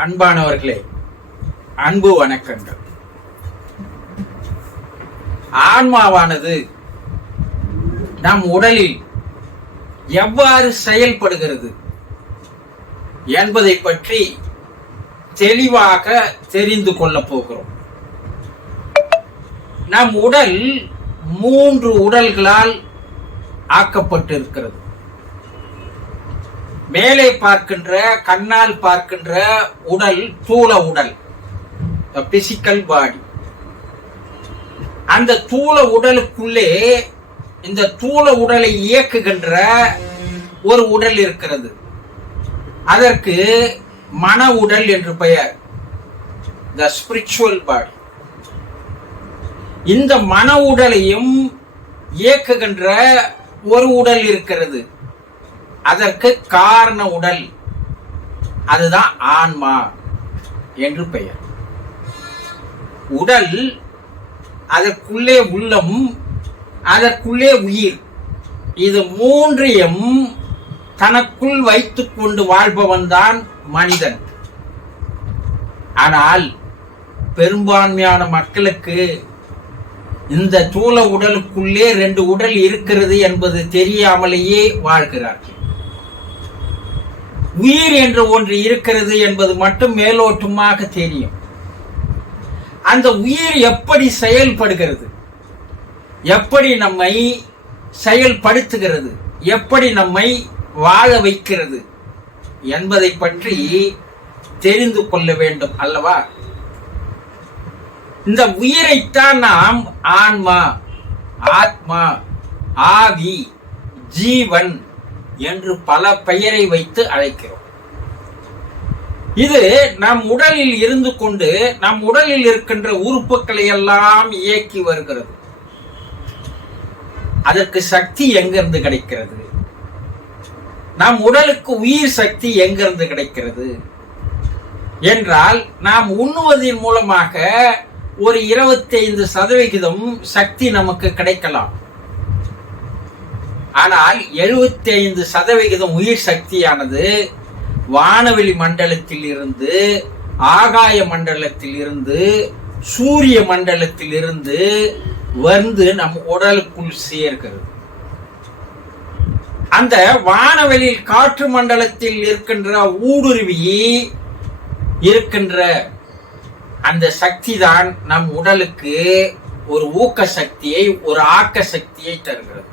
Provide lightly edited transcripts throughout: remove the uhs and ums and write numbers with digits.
அன்பானவர்களே, அன்பு வணக்கங்கள். ஆன்மாவானது நம் உடலில் எவ்வாறு செயல்படுகிறது என்பதை பற்றி தெளிவாக தெரிந்து கொள்ளப் போகிறோம். நம் உடல் 3 உடல்களால் ஆக்கப்பட்டிருக்கிறது. மேலே பார்க்கின்ற கண்ணால் பார்க்கின்ற உடல் தூல உடல், பிசிக்கல் பாடி. அந்த தூல உடலுக்குள்ளே இந்த தூல உடலை இயக்குகின்ற ஒரு உடல் இருக்கிறது. அதற்கு மன உடல் என்று பெயர், த ஸ்பிரிச்சுவல் பாடி. இந்த மன உடலையும் இயக்குகின்ற ஒரு உடல் இருக்கிறது. அதற்கு காரண உடல், அதுதான் ஆன்மா என்று பெயர். உடல், அதற்குள்ளே உள்ளம், அதற்குள்ளே உயிர். இது 3ஐயும் தனக்குள் வைத்துக் கொண்டு வாழ்பவன் தான் மனிதன். ஆனால் பெரும்பான்மையான மக்களுக்கு இந்த தூல உடலுக்குள்ளே 2 உடல் இருக்கிறது என்பது தெரியாமலேயே வாழ்கிறார்கள். உயிர் என்று ஒன்று இருக்கிறது என்பது மட்டும் மேலோட்டமாக தெரியும். அந்த உயிர் எப்படி செயல்படுகிறது, எப்படி நம்மை செயல்படுத்துகிறது, எப்படி நம்மை வாழ வைக்கிறது என்பதை பற்றி தெரிந்து கொள்ள வேண்டும் அல்லவா? இந்த உயிரைத்தான் நாம் ஆன்மா, ஆத்மா, ஆவி, ஜீவன் என்று பல பெயரை வைத்து அழைக்கிறோம். இது நம் உடலில் இருந்து கொண்டு நம் உடலில் இருக்கின்ற உறுப்புகளை எல்லாம் இயக்கி வருகிறது. அதற்கு சக்தி எங்கிருந்து கிடைக்கிறது? நம் உடலுக்கு உயிர் சக்தி எங்கிருந்து கிடைக்கிறது என்றால், நாம் உண்ணுவதன் மூலமாக ஒரு 25% சக்தி நமக்கு கிடைக்கலாம். ஆனால் 75% உயிர் சக்தியானது வானவெளி மண்டலத்தில் இருந்து, ஆகாய மண்டலத்தில் இருந்து, சூரிய மண்டலத்தில் இருந்து வந்து நம் உடலுக்குள் சேர்கிறது. அந்த வானவெளியில் காற்று மண்டலத்தில் இருக்கின்ற ஊடுருவி இருக்கின்ற அந்த சக்தி தான் நம் உடலுக்கு ஒரு ஊக்க சக்தியை, ஒரு ஆக்க சக்தியை தருகிறது.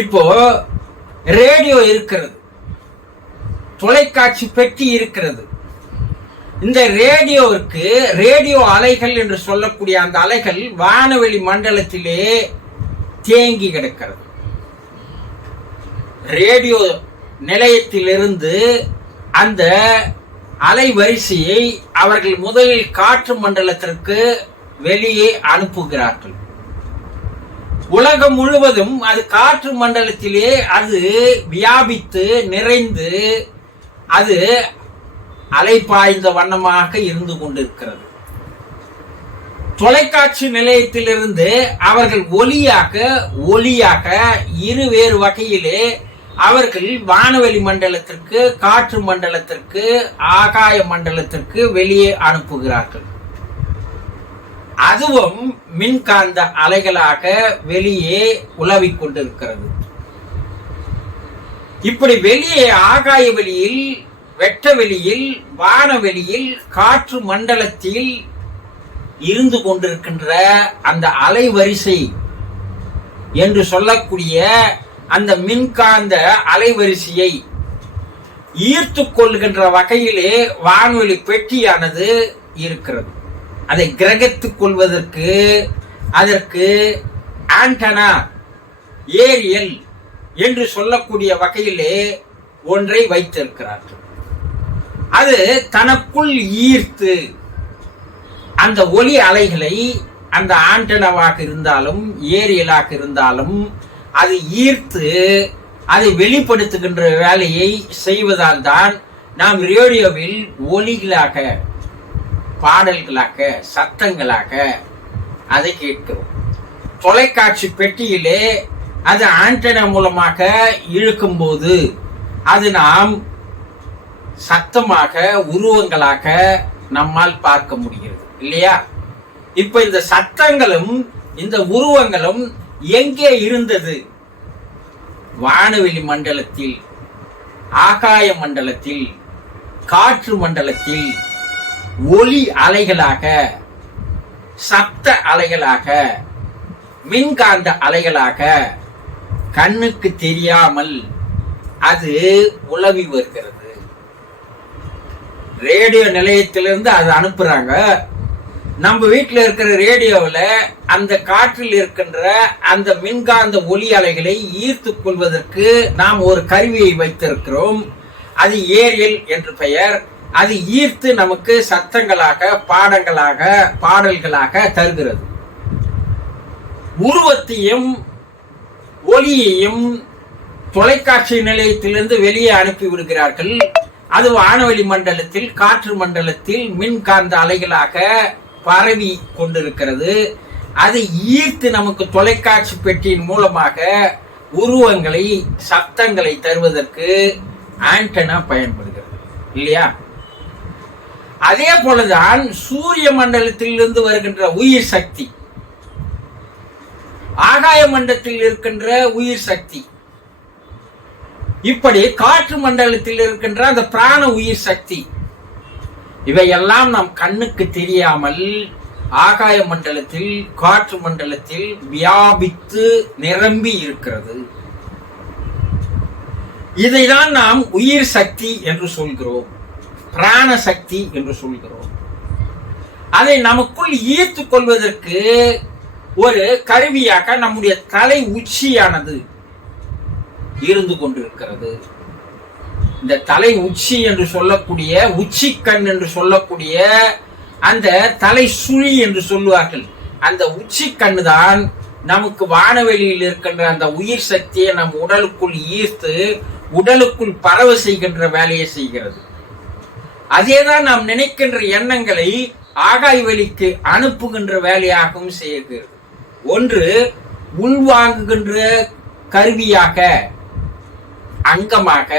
இப்போ ரேடியோ இருக்கிறது, தொலைக்காட்சி பெட்டி இருக்கிறது. இந்த ரேடியோவிற்கு ரேடியோ அலைகள் என்று சொல்லக்கூடிய அந்த அலைகள் வானவெளி மண்டலத்திலே தேங்கி கிடக்கிறது. ரேடியோ நிலையத்திலிருந்து அந்த அலைவரிசையை அவர்கள் முதலில் காற்று மண்டலத்திற்கு வெளியே அனுப்புகிறார்கள். உலகம் முழுவதும் அது காற்று மண்டலத்திலே அது வியாபித்து நிறைந்து அது அலைபாய்ந்த வண்ணமாக இருந்து கொண்டிருக்கிறது. தொலைக்காட்சி நிலையத்திலிருந்து அவர்கள் ஒளியாக இருவேறு வகையிலே அவர்கள் வானவெளி மண்டலத்திற்கு, காற்று மண்டலத்திற்கு, ஆகாய மண்டலத்திற்கு வெளியே அனுப்புகிறார்கள். அதுவும் மின்காந்த அலைகளாக வெளியே உலவிக் கொண்டிருக்கிறது. இப்படி வெளியே ஆகாய வெளியில், வெட்ட வெளியில், வானவெளியில், காற்று மண்டலத்தில் இருந்து கொண்டிருக்கின்ற அந்த அலைவரிசை என்று சொல்லக்கூடிய அந்த மின்காந்த அலைவரிசையை ஈர்த்து கொள்கின்ற வகையிலே வானொலி பெட்டியானது இருக்கிறது. அதை கிரகித்துக் கொள்வதற்கு அதற்கு ஆண்டனா, ஏரியல் என்று சொல்லக்கூடிய வகையிலே ஒன்றை வைத்திருக்கிறார்கள். அது தனக்குள் ஈர்த்து அந்த ஒலி அலைகளை, அந்த ஆண்டனாவாக இருந்தாலும் ஏரியலாக இருந்தாலும், அது ஈர்த்து அதை வெளிப்படுத்துகின்ற வேலையை செய்வதால் தான் நாம் ரேடியோவில் ஒலிகளாக, பாடல்களாக, சத்தங்களாக அதை கேட்கிறோம். தொலைக்காட்சி பெட்டியிலே அது ஆண்டனா மூலமாக இழுக்கும் போது அது நாம் சத்தமாக உருவங்களாக நம்மால் பார்க்க முடிகிறது இல்லையா? இப்ப இந்த சத்தங்களும் இந்த உருவங்களும் எங்கே இருந்தது? வானவெளி மண்டலத்தில், ஆகாய மண்டலத்தில், காற்று மண்டலத்தில் ஒலி அலைகளாக, சப்த அலைகளாக, மின்காந்த அலைகளாக கண்ணுக்கு தெரியாமல் அது உலவி வருகிறது. ரேடியோ நிலையத்திலிருந்து அது அனுப்புறாங்க. நம்ம வீட்டில் இருக்கிற ரேடியோவில் அந்த காற்றில் இருக்கின்ற அந்த மின்காந்த ஒலி அலைகளை ஈர்த்து கொள்வதற்கு நாம் ஒரு கருவியை வைத்திருக்கிறோம். அது ஏரியல் என்று பெயர். அது ஈர்த்து நமக்கு சத்தங்களாக, பாடங்களாக, பாடல்களாக தருகிறது. உருவத்தையும் ஒலியையும் தொலைக்காட்சி நிலையத்திலிருந்து வெளியே அனுப்பி விடுகிறார்கள். அது வானவெளி மண்டலத்தில், காற்று மண்டலத்தில் மின்காந்த அலைகளாக பரவி கொண்டிருக்கிறது. அதை ஈர்த்து நமக்கு தொலைக்காட்சி பெட்டியின் மூலமாக உருவங்களை, சப்தங்களை தருவதற்கு ஆண்டனா பயன்படுகிறது இல்லையா? அதே போலதான் சூரிய மண்டலத்திலிருந்து வருகின்ற உயிர் சக்தி, ஆகாய மண்டலத்தில் இருக்கின்ற உயிர் சக்தி, இப்படி காற்று மண்டலத்தில் இருக்கின்ற அந்த பிராண உயிர் சக்தி, இவையெல்லாம் நம் கண்ணுக்கு தெரியாமல் ஆகாய மண்டலத்தில், காற்று மண்டலத்தில் வியாபித்து நிரம்பி இருக்கிறது. இதைதான் நாம் உயிர் சக்தி என்று சொல்கிறோம், பிராண சக்தி என்று சொல்கிறோம். அதை நமக்குள் ஈர்த்து கொள்வதற்கு ஒரு கருவியாக நம்முடைய தலை உச்சியானது இருந்து கொண்டிருக்கிறது. இந்த தலை உச்சி என்று சொல்லக்கூடிய, உச்சி கண் என்று சொல்லக்கூடிய அந்த தலை சுழி என்று சொல்லுவார்கள். அந்த உச்சி கண்ணு தான் நமக்கு வானவெளியில் இருக்கின்ற அந்த உயிர் சக்தியை நம் உடலுக்குள் ஈர்த்து உடலுக்குள் பரவ செய்கின்ற வேலையை செய்கிறது. அதேதான் நாம் நினைக்கின்ற எண்ணங்களை ஆகாய வெளிக்கு அனுப்புகின்ற வேலையாகவும் செய்கிறது. ஒன்று உள்வாங்குகின்ற கருவியாக, அங்கமாக,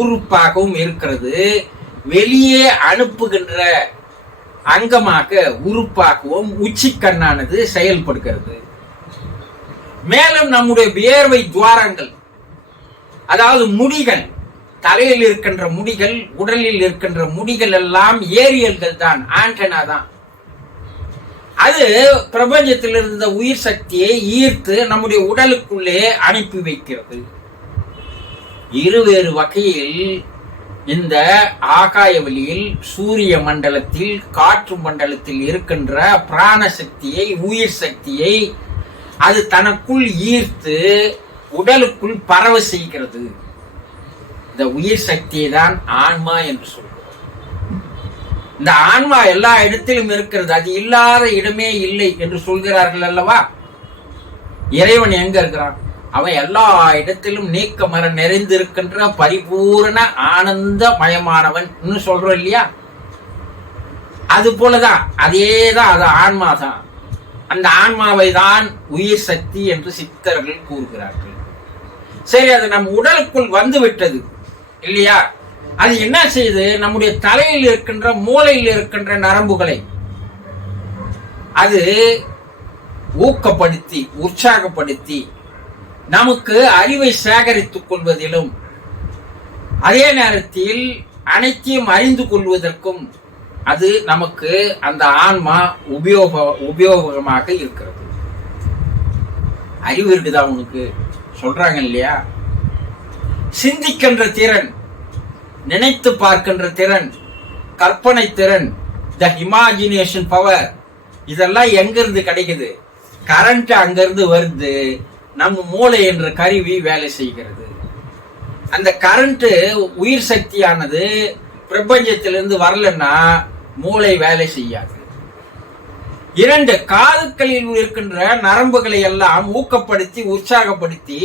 உறுப்பாகவும் இருக்கிறது. வெளியே அனுப்புகின்ற அங்கமாக, உறுப்பாகவும் உச்சி கண்ணானது செயல்படுகிறது. மேலும் நம்முடைய வியர்வை துவாரங்கள், அதாவது முடிகள், தலையில் இருக்கின்ற முடிகள், உடலில் இருக்கின்ற முடிகள் எல்லாம் ஏரியல்கள் தான், ஆண்டனா தான். அது பிரபஞ்சத்தில் இருந்த உயிர் சக்தியை ஈர்த்து நம்முடைய உடலுக்குள்ளே அனுப்பி வைக்கிறது. இருவேறு வகையில் இந்த ஆகாய வெளியில், சூரிய மண்டலத்தில், காற்று மண்டலத்தில் இருக்கின்ற பிராண சக்தியை, உயிர் சக்தியை அது தனக்குள் ஈர்த்து உடலுக்குள் பரவ செய்கிறது. இந்த உயிர் சக்தியை தான் ஆன்மா என்று சொல்கிறோம். இந்த ஆன்மா எல்லா இடத்திலும் இருக்கிறது, அது இல்லாத இடமே இல்லை என்று சொல்கிறார்கள் அல்லவா? இறைவன் எங்க இருக்கிறான்? அவன் எல்லா இடத்திலும் நீக்கமர நிறைந்திருக்கின்ற பரிபூரண ஆனந்த மயமானவன் சொல்றோம் இல்லையா? அது போலதான், அதேதான், அது ஆன்மா தான். அந்த ஆன்மாவை தான் உயிர் சக்தி என்று சித்தர்கள் கூறுகிறார்கள். சரி, அது நம் உடலுக்குள் வந்து விட்டது இல்லையா? அது என்ன செய்யுது? நம்முடைய தலையில் இருக்கின்ற, மூளையில் இருக்கின்ற நரம்புகளை அது ஊக்கப்படுத்தி, உற்சாகப்படுத்தி நமக்கு அறிவை சேகரித்துக் கொள்வதிலும், அதே நேரத்தில் அனைத்தையும் அறிந்து கொள்வதற்கும் அது நமக்கு அந்த ஆன்மா உபயோகமாக இருக்கிறது. அறிவு இருக்குதா உனக்கு? சொல்றாங்க இல்லையா? சிந்திக்கின்ற திறன், நினைத்து பார்க்கின்ற திறன், கற்பனை திறன், த இமேஜினேஷன் பவர், இதெல்லாம் எங்கிருந்து கிடைக்குது? கரண்ட் அங்கிருந்து வருது. நம்ம மூளை என்ற கருவி வேலை செய்கிறது. அந்த கரண்ட் உயிர் சக்தியானது பிரபஞ்சத்திலிருந்து வரலன்னா மூளை வேலை செய்யாது. இரண்டு காதுகளில் இருக்கின்ற நரம்புகளை எல்லாம் ஊக்கப்படுத்தி, உற்சாகப்படுத்தி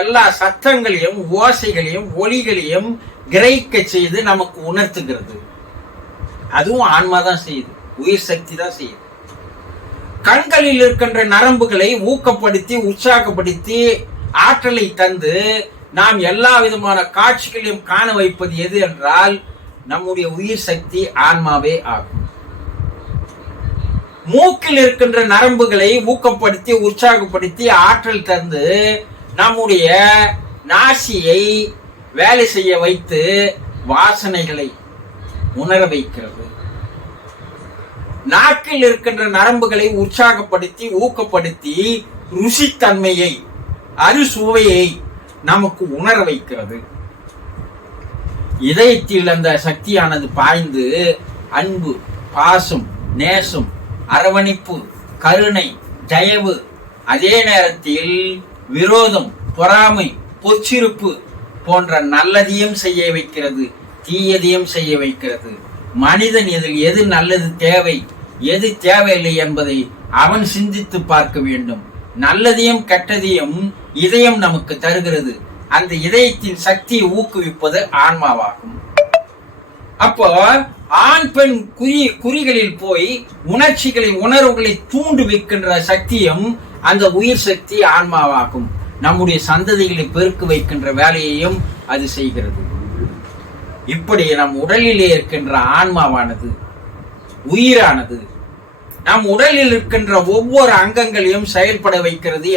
எல்லா சத்தங்களையும், ஓசைகளையும், ஒலிகளையும் கிரகிக்க செய்து நமக்கு உணர்த்துகிறது. அதுவும் ஆன்மா தான் செய்யுது, உயிர் சக்தி தான் செய்யுது. கண்களில் இருக்கின்ற நரம்புகளை ஊக்கப்படுத்தி, உற்சாகப்படுத்தி, ஆற்றலை தந்து நாம் எல்லா விதமான காட்சிகளையும் காண வைப்பது எது என்றால் நம்முடைய உயிர் சக்தி ஆன்மாவே ஆகும். மூக்கில் இருக்கின்ற நரம்புகளை ஊக்கப்படுத்தி உற்சாகப்படுத்தி ஆற்றல் தந்து நம்முடைய நாசியை வேலை செய்ய வைத்து வாசனைகளை உணர வைக்கிறது. நாக்கில் இருக்கின்ற நரம்புகளை உற்சாகப்படுத்தி ஊக்கப்படுத்தி ருசித்தன்மையை அறுசுவையை நமக்கு உணர வைக்கிறது. இதயத்தில் அந்த சக்தியானது பாய்ந்து அன்பு, பாசம், நேசம், அரவணைப்பு, கருணை, தயவு, அதே நேரத்தில் விரோதம், பொறாமை, பொச்சிருப்பு போன்ற நல்லதையும் செய்ய வைக்கிறது, தீயதையும் செய்ய வைக்கிறது. மனிதன் இதில் எது நல்லது தேவை, எது தேவையில்லை என்பதை அவன் சிந்தித்து பார்க்க வேண்டும். நல்லதையும் கெட்டதையும் இதயம் நமக்கு தருகிறது. அந்த இதயத்தின் சக்தியை ஊக்குவிப்பது ஆன்மாவாகும். அப்போ ஆண் பெண் குறிகளில் போய் உணர்ச்சிகளை உணர்வுகளை தூண்டு வைக்கின்ற சக்தியும் அந்த உயிர் சக்தி ஆன்மாவாகும். நம்முடைய சந்ததிகளை பெருக்க வைக்கின்ற வேலையையும் அது செய்கிறது. இப்படி நம் உடலிலே இருக்கின்ற ஆன்மாவானது, உயிரானது நம் உடலில் இருக்கின்ற ஒவ்வொரு அங்கங்களையும் செயல்பட வைக்கிறது.